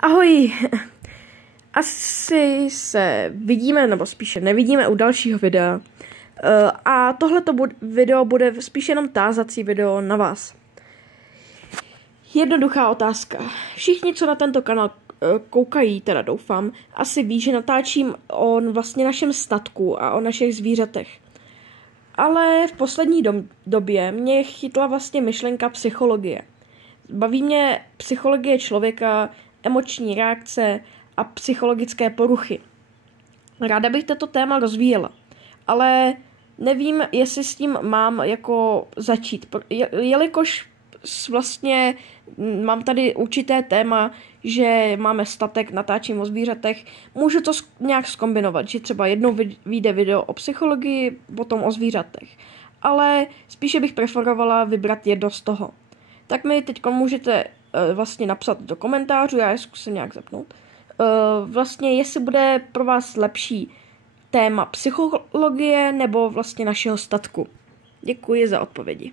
Ahoj! Asi se vidíme, nebo spíše nevidíme u dalšího videa. A tohleto video bude spíše jenom tázací video na vás. Jednoduchá otázka. Všichni, co na tento kanál koukají, teda doufám, asi ví, že natáčím o vlastně našem statku a o našich zvířatech. Ale v poslední době mě chytla vlastně myšlenka psychologie. Baví mě psychologie člověka, emoční reakce a psychologické poruchy. Ráda bych toto téma rozvíjela, ale nevím, jestli s tím mám jako začít, jelikož vlastně mám tady určité téma, že máme statek, natáčím o zvířatech, můžu to nějak zkombinovat, že třeba jednou vyjde video o psychologii, potom o zvířatech, ale spíše bych preferovala vybrat jedno z toho. Tak mi teď můžete vlastně napsat do komentářů, já je zkusím nějak zapnout, vlastně jestli bude pro vás lepší téma psychologie nebo vlastně našeho statku. Děkuji za odpovědi.